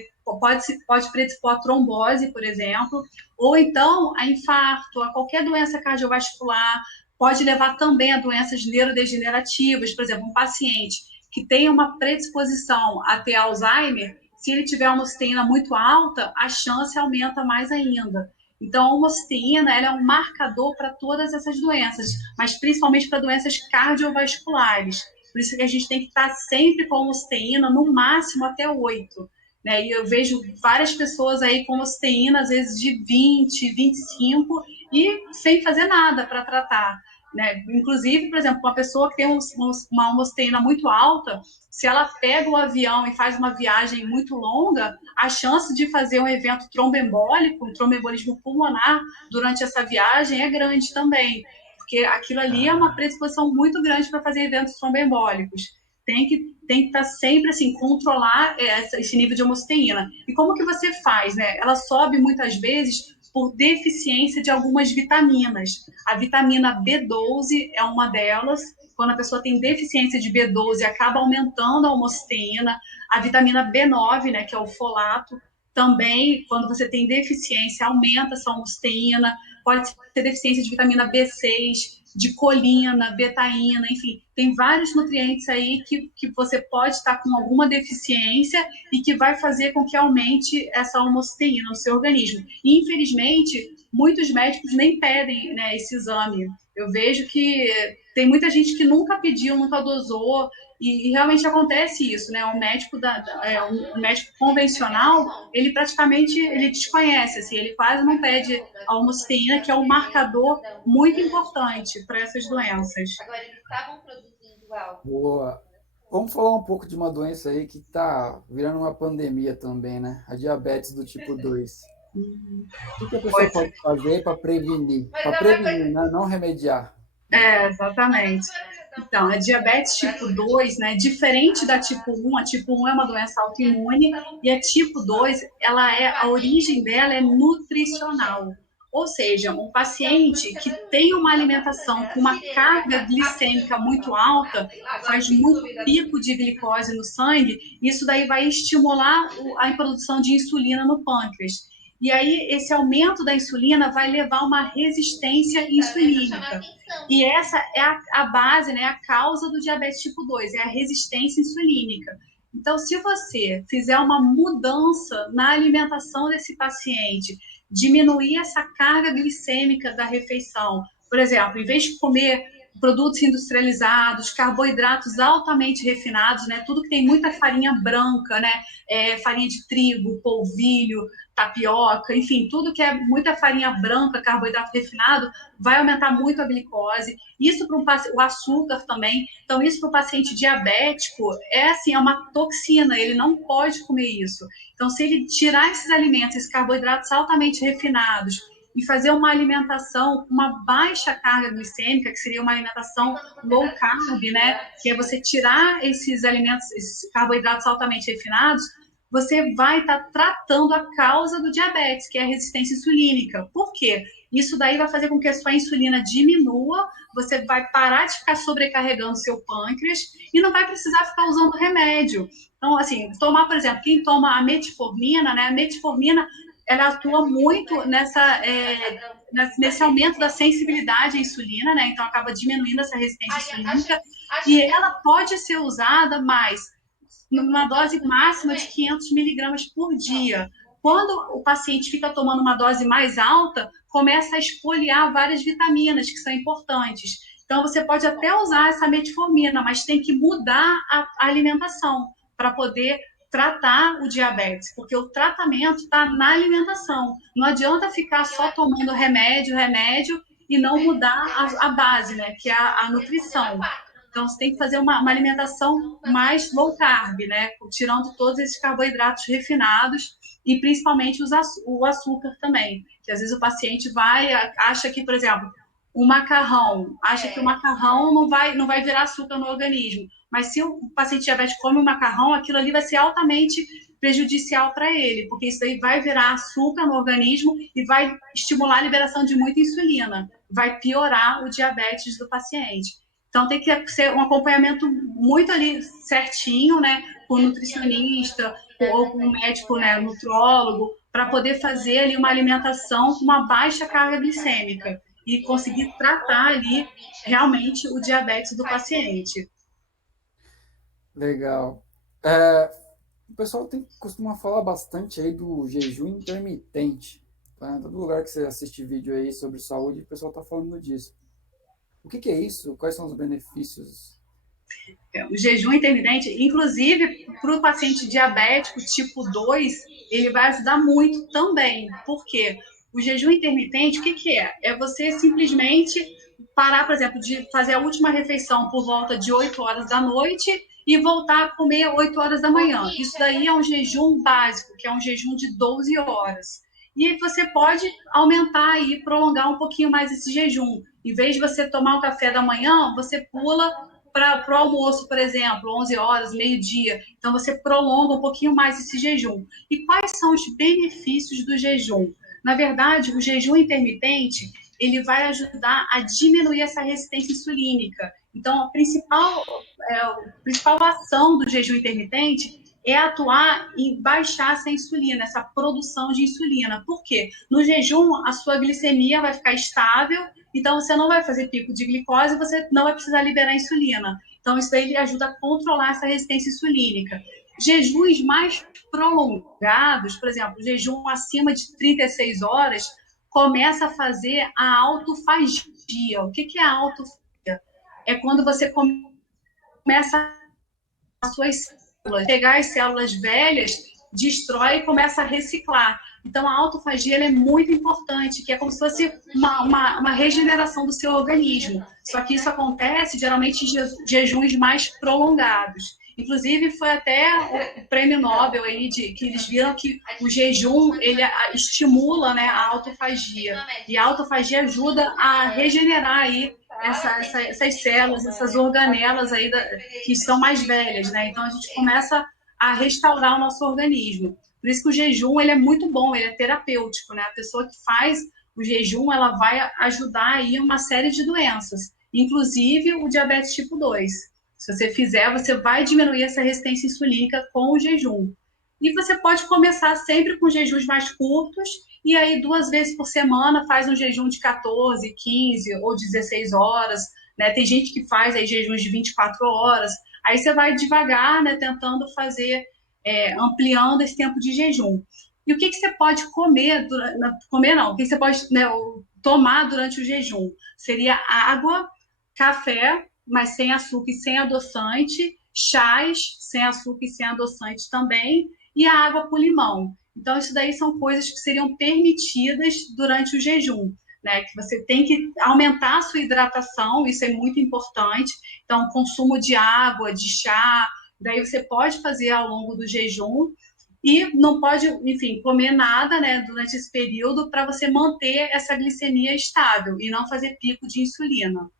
Pode predispor a trombose, por exemplo, ou então a infarto, a qualquer doença cardiovascular, pode levar também a doenças neurodegenerativas, por exemplo, um paciente que tem uma predisposição a ter Alzheimer, se ele tiver uma cisteína muito alta, a chance aumenta mais ainda. Então, a homocisteína ela é um marcador para todas essas doenças, mas principalmente para doenças cardiovasculares. Por isso que a gente tem que estar sempre com a homocisteína no máximo até 8. Né? E eu vejo várias pessoas aí com homocisteína, às vezes de 20, 25, e sem fazer nada para tratar. Né? Inclusive, por exemplo, uma pessoa que tem uma homocisteína muito alta, se ela pega o avião e faz uma viagem muito longa, a chance de fazer um evento tromboembólico, um tromboembolismo pulmonar durante essa viagem é grande também, porque aquilo ali é uma predisposição muito grande para fazer eventos tromboembólicos. Tem que estar sempre assim, controlar esse nível de homocisteína. E como que você faz, né? Ela sobe muitas vezes por deficiência de algumas vitaminas. A vitamina B12 é uma delas. Quando a pessoa tem deficiência de B12, acaba aumentando a homocisteína. A vitamina B9, né, que é o folato, também, quando você tem deficiência, aumenta essa homocisteína. Pode ter deficiência de vitamina B6, de colina, betaína, enfim, tem vários nutrientes aí que você pode estar com alguma deficiência e que vai fazer com que aumente essa homocisteína no seu organismo. E, infelizmente, muitos médicos nem pedem, né, esse exame. Eu vejo que tem muita gente que nunca pediu, nunca dosou, e realmente acontece isso, né? O médico convencional, ele praticamente ele desconhece, assim, ele quase não pede a homocisteína, que é um marcador muito importante para essas doenças. Agora, eles estavam produzindo algo. Boa. Vamos falar um pouco de uma doença aí que está virando uma pandemia também, né? A diabetes do tipo 2. O que a pessoa Pois pode fazer para prevenir? Para prevenir, né? Não remediar. exatamente. Então, a diabetes tipo 2, né, diferente da tipo 1, a tipo 1 é uma doença autoimune e a tipo 2, a origem dela é nutricional. Ou seja, um paciente que tem uma alimentação com uma carga glicêmica muito alta, faz muito pico de glicose no sangue, isso daí vai estimular a produção de insulina no pâncreas. E aí, esse aumento da insulina vai levar a uma resistência insulínica. E essa é a base, né, a causa do diabetes tipo 2, é a resistência insulínica. Então, se você fizer uma mudança na alimentação desse paciente, diminuir essa carga glicêmica da refeição, por exemplo, em vez de comer produtos industrializados, carboidratos altamente refinados, né, tudo que tem muita farinha branca, né, farinha de trigo, polvilho, tapioca, enfim, tudo que é muita farinha branca, carboidrato refinado, vai aumentar muito a glicose. Isso para o açúcar também. Então, isso para o paciente diabético é assim, é uma toxina, ele não pode comer isso. Então, se ele tirar esses alimentos, esses carboidratos altamente refinados, e fazer uma alimentação com uma baixa carga glicêmica, que seria uma alimentação low carb, né? Que é você tirar esses alimentos, esses carboidratos altamente refinados, você vai estar tratando a causa do diabetes, que é a resistência insulínica. Por quê? Isso daí vai fazer com que a sua insulina diminua, você vai parar de ficar sobrecarregando seu pâncreas e não vai precisar ficar usando remédio. Então, assim, tomar, por exemplo, quem toma a metformina, né? A metformina, ela atua muito nesse aumento da sensibilidade à insulina, né? Então, acaba diminuindo essa resistência insulínica e ela pode ser usada mais numa dose máxima de 500 miligramas por dia. Quando o paciente fica tomando uma dose mais alta, começa a expoliar várias vitaminas que são importantes. Então, você pode até usar essa metformina, mas tem que mudar a alimentação para poder tratar o diabetes, porque o tratamento está na alimentação. Não adianta ficar só tomando remédio, e não mudar a base, né, que é a nutrição. Então, você tem que fazer uma alimentação mais low carb, né? Tirando todos esses carboidratos refinados e principalmente o açúcar também. Que às vezes o paciente acha que, por exemplo, acha que o macarrão não vai virar açúcar no organismo. Mas se o paciente diabético come o macarrão, aquilo ali vai ser altamente prejudicial para ele, porque isso aí vai virar açúcar no organismo e vai estimular a liberação de muita insulina, vai piorar o diabetes do paciente. Então tem que ser um acompanhamento muito ali certinho, né, com o nutricionista ou com o médico, né, nutrólogo, para poder fazer ali uma alimentação com uma baixa carga glicêmica e conseguir tratar ali realmente o diabetes do paciente. Legal. O pessoal costuma falar bastante aí do jejum intermitente. Tá? Em todo lugar que você assiste vídeo aí sobre saúde, o pessoal está falando disso. O que é isso? Quais são os benefícios? O jejum intermitente, inclusive para o paciente diabético tipo 2, ele vai ajudar muito também. Por quê? O jejum intermitente, o que é? É você simplesmente parar, por exemplo, de fazer a última refeição por volta de 8 horas da noite e voltar a comer 8 horas da manhã. Isso daí é um jejum básico, que é um jejum de 12 horas. E você pode aumentar e prolongar um pouquinho mais esse jejum. Em vez de você tomar o café da manhã, você pula para o almoço, por exemplo, 11 horas, meio-dia. Então, você prolonga um pouquinho mais esse jejum. E quais são os benefícios do jejum? Na verdade, o jejum intermitente, ele vai ajudar a diminuir essa resistência insulínica. Então, a principal ação do jejum intermitente é atuar em baixar essa insulina, essa produção de insulina. Por quê? No jejum, a sua glicemia vai ficar estável, então você não vai fazer pico de glicose, você não vai precisar liberar insulina. Então, isso daí ajuda a controlar essa resistência insulínica. Jejuns mais prolongados, por exemplo, jejum acima de 36 horas, começa a fazer a autofagia. O que é a autofagia? É quando você começa as suas células, pegar as células velhas, destrói e começa a reciclar. Então, a autofagia ela é muito importante, que é como se fosse uma regeneração do seu organismo. Só que isso acontece, geralmente, em jejuns mais prolongados. Inclusive, foi até o prêmio Nobel aí que eles viram que o jejum ele estimula, né, a autofagia. E a autofagia ajuda a regenerar aí essas células, essas organelas aí que são mais velhas, né? Então, a gente começa a restaurar o nosso organismo. Por isso que o jejum ele é muito bom, ele é terapêutico, né? A pessoa que faz o jejum, ela vai ajudar aí uma série de doenças, inclusive o diabetes tipo 2. Se você fizer, você vai diminuir essa resistência insulínica com o jejum. E você pode começar sempre com jejuns mais curtos, e aí 2 vezes por semana faz um jejum de 14, 15 ou 16 horas, né? Tem gente que faz aí jejuns de 24 horas, aí você vai devagar, né, tentando fazer, ampliando esse tempo de jejum. E o que você pode comer, o que você pode, né, tomar durante o jejum? Seria água, café, mas sem açúcar e sem adoçante, chás sem açúcar e sem adoçante também, e a água com limão. Então, isso daí são coisas que seriam permitidas durante o jejum, né? Que você tem que aumentar a sua hidratação, isso é muito importante. Então, consumo de água, de chá, daí você pode fazer ao longo do jejum e não pode, enfim, comer nada, né, durante esse período para você manter essa glicemia estável e não fazer pico de insulina.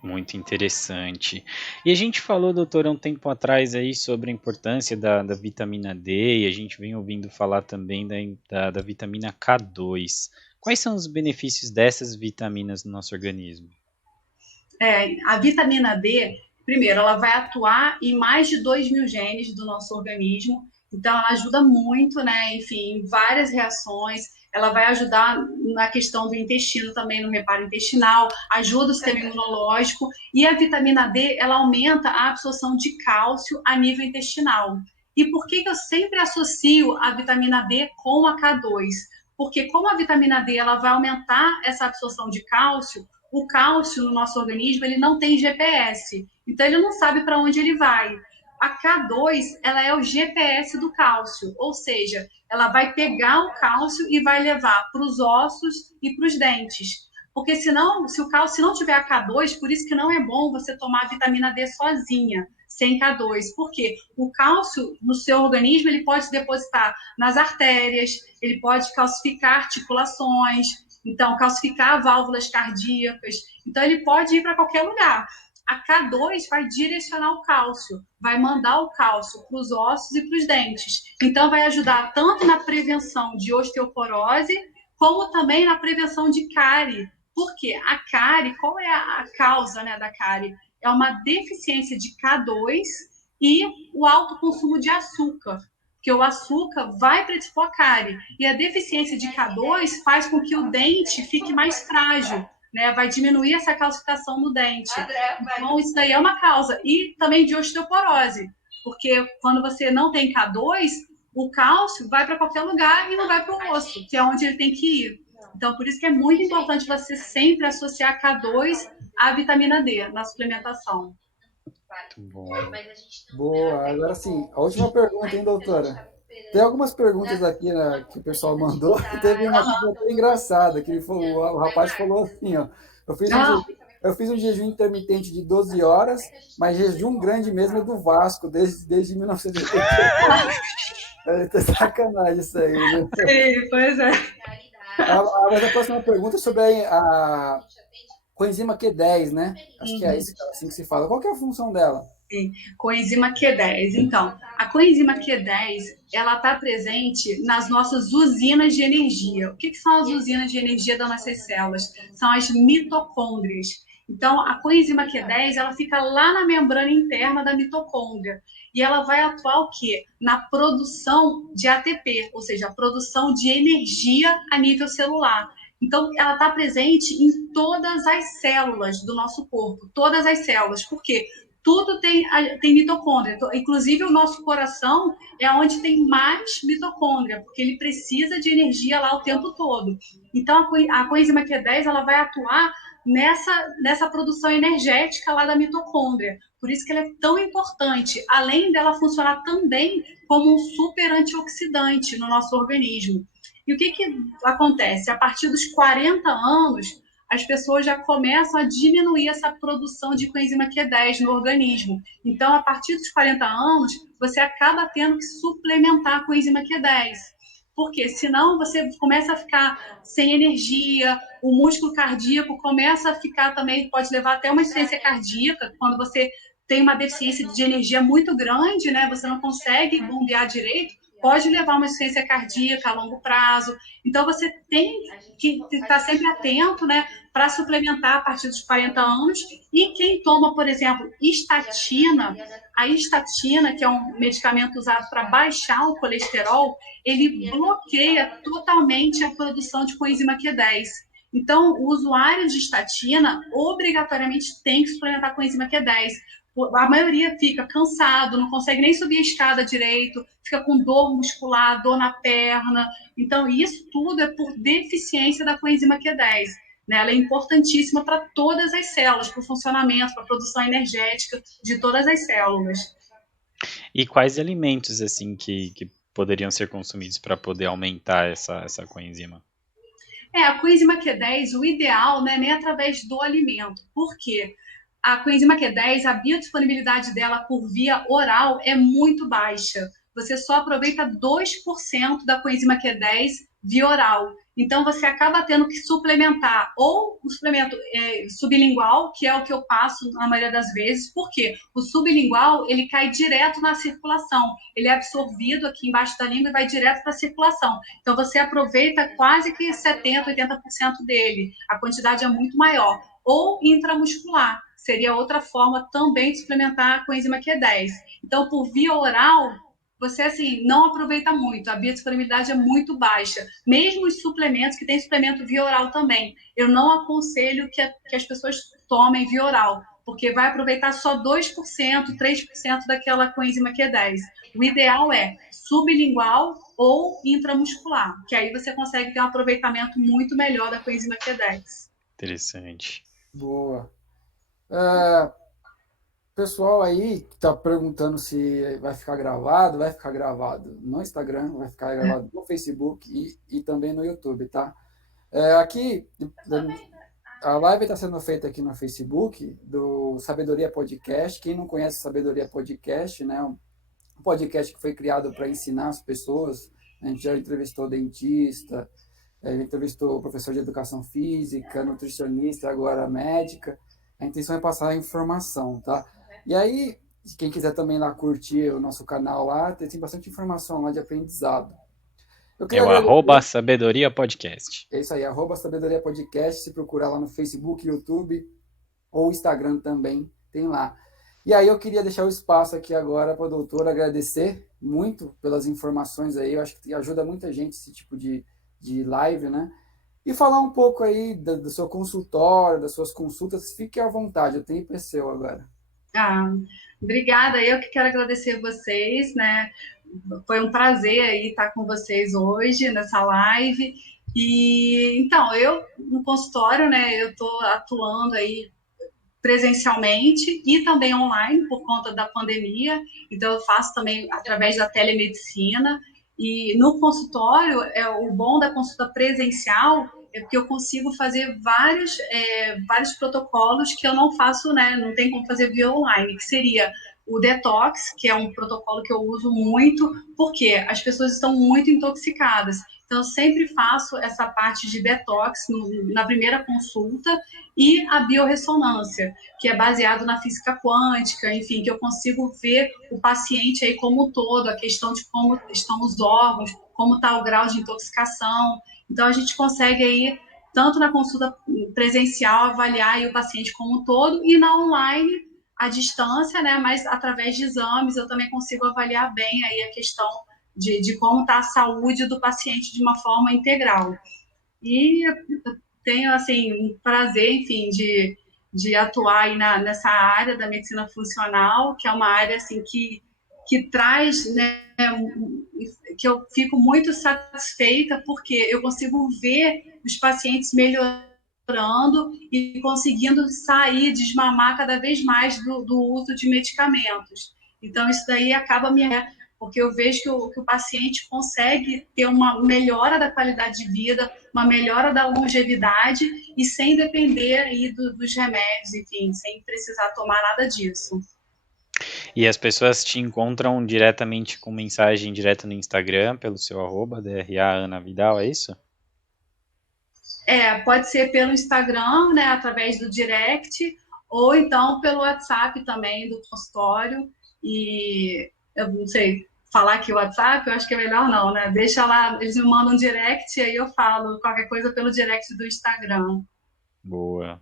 Muito interessante. E a gente falou, doutora, um tempo atrás aí sobre a importância da vitamina D, e a gente vem ouvindo falar também da vitamina K2. Quais são os benefícios dessas vitaminas no nosso organismo? A vitamina D, primeiro, ela vai atuar em mais de 2.000 genes do nosso organismo, então ela ajuda muito, né, enfim, em várias reações, ela vai ajudar na questão do intestino também, no reparo intestinal, ajuda o sistema imunológico, e a vitamina D, ela aumenta a absorção de cálcio a nível intestinal. E por que eu sempre associo a vitamina D com a K2? Porque como a vitamina D, ela vai aumentar essa absorção de cálcio, o cálcio no nosso organismo ele não tem GPS, então ele não sabe para onde ele vai. A K2 ela é o GPS do cálcio, ou seja, ela vai pegar o cálcio e vai levar para os ossos e para os dentes. Porque senão, se o cálcio não tiver a K2, por isso que não é bom você tomar a vitamina D sozinha, sem K2. Porque o cálcio no seu organismo ele pode se depositar nas artérias, ele pode calcificar articulações, então, calcificar válvulas cardíacas. Então, ele pode ir para qualquer lugar. A K2 vai direcionar o cálcio, vai mandar o cálcio para os ossos e para os dentes. Então, vai ajudar tanto na prevenção de osteoporose, como também na prevenção de cárie. Por quê? A cárie, qual é a causa, né, da cárie? É uma deficiência de K2 e o alto consumo de açúcar, porque o açúcar vai predispor a cárie. E a deficiência de K2 faz com que o dente fique mais frágil, né? Vai diminuir essa calcificação no dente. Então, isso daí é uma causa. E também de osteoporose, porque quando você não tem K2, o cálcio vai para qualquer lugar e não vai para o osso, que é onde ele tem que ir. Então, por isso que é muito importante você sempre associar K2 à vitamina D na suplementação. Muito bom. Boa. Agora sim, a última pergunta, hein, doutora? Tem algumas perguntas aqui, né, que o pessoal mandou. Teve uma que foi até engraçada, que ele falou, o rapaz falou assim, ó, eu fiz um jejum, eu fiz um jejum intermitente de 12 horas, mas jejum grande mesmo é do Vasco, desde 1988. É sacanagem isso aí, né? Sim, pois é. Mas a próxima pergunta é sobre a coenzima Q10, né? Acho que é isso, assim que se fala. Qual que é a função dela? Sim, coenzima Q10. Então, a coenzima Q10, ela está presente nas nossas usinas de energia. O que são as usinas de energia das nossas células? São as mitocôndrias. Então, a coenzima Q10, ela fica lá na membrana interna da mitocôndria. E ela vai atuar o quê? Na produção de ATP, ou seja, a produção de energia a nível celular. Então, ela está presente em todas as células do nosso corpo, todas as células. Por quê? tudo tem mitocôndria. Inclusive, o nosso coração é onde tem mais mitocôndria, porque ele precisa de energia lá o tempo todo. Então, a coenzima Q10 ela vai atuar nessa produção energética lá da mitocôndria. Por isso que ela é tão importante, além dela funcionar também como um super antioxidante no nosso organismo. E o que acontece? A partir dos 40 anos, as pessoas já começam a diminuir essa produção de coenzima Q10 no organismo. Então, a partir dos 40 anos, você acaba tendo que suplementar a coenzima Q10. Porque senão você começa a ficar sem energia, o músculo cardíaco começa a ficar também, pode levar até uma insuficiência cardíaca, quando você tem uma deficiência de energia muito grande, né? Você não consegue bombear direito, pode levar uma insuficiência cardíaca a longo prazo. Então, você tem que estar sempre atento, né, para suplementar a partir dos 40 anos. E quem toma, por exemplo, estatina, a estatina, que é um medicamento usado para baixar o colesterol, ele bloqueia totalmente a produção de coenzima Q10. Então, o usuário de estatina obrigatoriamente tem que suplementar coenzima Q10. A maioria fica cansado, não consegue nem subir a escada direito, fica com dor muscular, dor na perna. Então, isso tudo é por deficiência da coenzima Q10. Né? Ela é importantíssima para todas as células, para o funcionamento, para a produção energética de todas as células. E quais alimentos, assim, que poderiam ser consumidos para poder aumentar essa coenzima? A coenzima Q10, o ideal, né, nem através do alimento. Por quê? A coenzima Q10, a biodisponibilidade dela por via oral é muito baixa. Você só aproveita 2% da coenzima Q10 via oral. Então, você acaba tendo que suplementar ou o suplemento sublingual, que é o que eu passo na maioria das vezes. Por quê? O sublingual, ele cai direto na circulação. Ele é absorvido aqui embaixo da língua e vai direto para a circulação. Então, você aproveita quase que 70%, 80% dele. A quantidade é muito maior. Ou intramuscular, seria outra forma também de suplementar a coenzima Q10. Então, por via oral, você assim não aproveita muito, a biodisponibilidade é muito baixa. Mesmo os suplementos, que tem suplemento via oral também, eu não aconselho que as pessoas tomem via oral, porque vai aproveitar só 2%, 3% daquela coenzima Q10. O ideal é sublingual ou intramuscular, que aí você consegue ter um aproveitamento muito melhor da coenzima Q10. Interessante. Boa. Pessoal aí que está perguntando se vai ficar gravado no Instagram, vai ficar gravado no Facebook e também no YouTube, tá? Aqui, a live está sendo feita aqui no Facebook do Sabedoria Podcast. Quem não conhece Sabedoria Podcast, né? Um podcast que foi criado para ensinar as pessoas. A gente já entrevistou dentista, já entrevistou professor de educação física, nutricionista, agora médica. A intenção é passar a informação, tá? E aí, quem quiser também lá curtir o nosso canal lá, tem bastante informação lá de aprendizado. Eu É queria o agradecer. @Sabedoria Podcast. É isso aí, @Sabedoria Podcast. Se procurar lá no Facebook, YouTube ou Instagram também, tem lá. E aí eu queria deixar o espaço aqui agora para a doutora agradecer muito pelas informações aí. Eu acho que ajuda muita gente esse tipo de live, né? E falar um pouco aí do seu consultório, das suas consultas. Fique à vontade, o tempo é seu agora. Obrigada, eu que quero agradecer vocês, né? Foi um prazer aí estar com vocês hoje nessa live. E então, eu no consultório, né, eu estou atuando aí presencialmente e também online por conta da pandemia. Então, eu faço também através da telemedicina. E no consultório, o bom da consulta presencial é porque eu consigo fazer vários protocolos que eu não faço, né? Não tem como fazer via online, que seria o detox, que é um protocolo que eu uso muito, porque as pessoas estão muito intoxicadas. Então, eu sempre faço essa parte de detox na primeira consulta e a biorressonância, que é baseado na física quântica, enfim, que eu consigo ver o paciente aí como um todo, a questão de como estão os órgãos, como está o grau de intoxicação. Então, a gente consegue aí, tanto na consulta presencial, avaliar aí o paciente como um todo, e na online, à distância, né, mas através de exames, eu também consigo avaliar bem aí a questão de como está a saúde do paciente de uma forma integral. E tenho, assim, um prazer, enfim, de atuar aí nessa área da medicina funcional, que é uma área assim que traz, né, que eu fico muito satisfeita porque eu consigo ver os pacientes melhorando e conseguindo sair, desmamar cada vez mais do uso de medicamentos. Então, isso daí acaba me... Porque eu vejo que o paciente consegue ter uma melhora da qualidade de vida, uma melhora da longevidade e sem depender aí dos remédios, enfim, sem precisar tomar nada disso. E as pessoas te encontram diretamente com mensagem direta no Instagram, pelo seu @ DRA Ana Vidal, é isso? Pode ser pelo Instagram, né, através do direct, ou então pelo WhatsApp também do consultório. E eu não sei falar aqui o WhatsApp, eu acho que é melhor não, né? Deixa lá, eles me mandam um direct e aí eu falo qualquer coisa pelo direct do Instagram. Boa.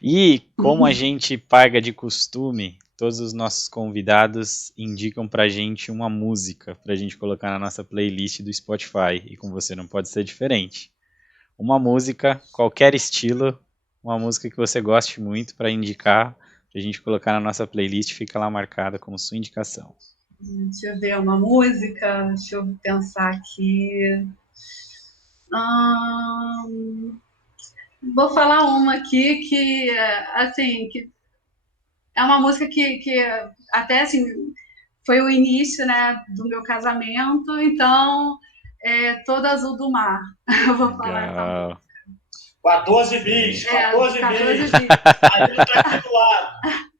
E como a gente paga de costume, todos os nossos convidados indicam pra gente uma música pra gente colocar na nossa playlist do Spotify. E com você não pode ser diferente. Uma música, qualquer estilo, uma música que você goste muito para indicar, pra gente colocar na nossa playlist, fica lá marcada como sua indicação. Deixa eu ver uma música, deixa eu pensar aqui. Vou falar uma aqui que, assim, que é uma música que até, assim, foi o início, né, do meu casamento, então, Todo Azul do Mar. Eu vou falar essa música. 14 bis, 14 bis. bis. A gente tá aqui do lado.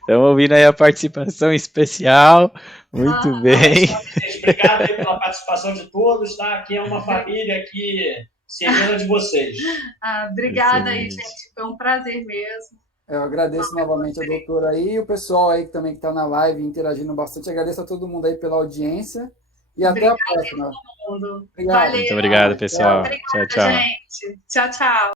Estamos ouvindo aí a participação especial. Muito bem. Obrigado aí pela participação de todos, tá? Aqui é uma família aqui seguindo de vocês. Obrigada aí, gente. Foi um prazer mesmo. Eu agradeço novamente a doutora aí e o pessoal aí também que está na live interagindo bastante. Agradeço a todo mundo aí pela audiência e até a próxima. Obrigado. Obrigado. Muito obrigado, pessoal. Obrigada, tchau, tchau. gente. Tchau, tchau.